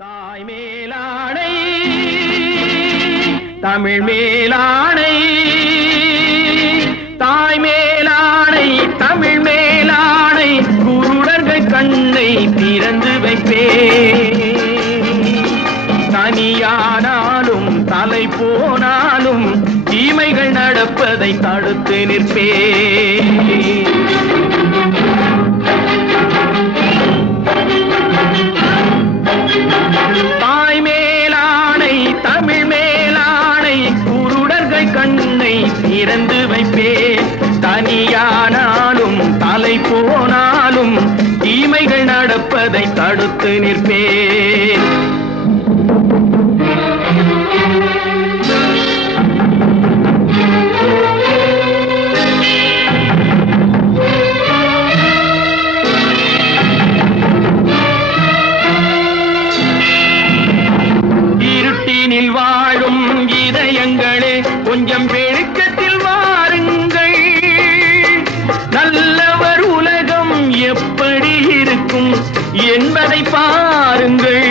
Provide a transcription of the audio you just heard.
தாய் மேலாடை தமிழ் மேலாடை தாய் மேலாடை தமிழ் மேலாடை குருடர்கள் கண்ணை திறந்து வைப்பே தனியானாலும் தலை போனாலும் தீமைகள் நடப்பதை தடுத்து நிற்பே தாய் மேலாடை தமிழ் மேலாடை குருடர்கள் கண்ணை திறந்து வைப்பே தனியானாலும் தலை போனாலும் தீமைகள் நடப்பதை தடுத்து நிற்பே வாழும் இதயங்களே கொஞ்சம் வெளிச்சத்தில் வாருங்கள் நல்லவர் உலகம் எப்படி இருக்கும் என்பதை பாருங்கள்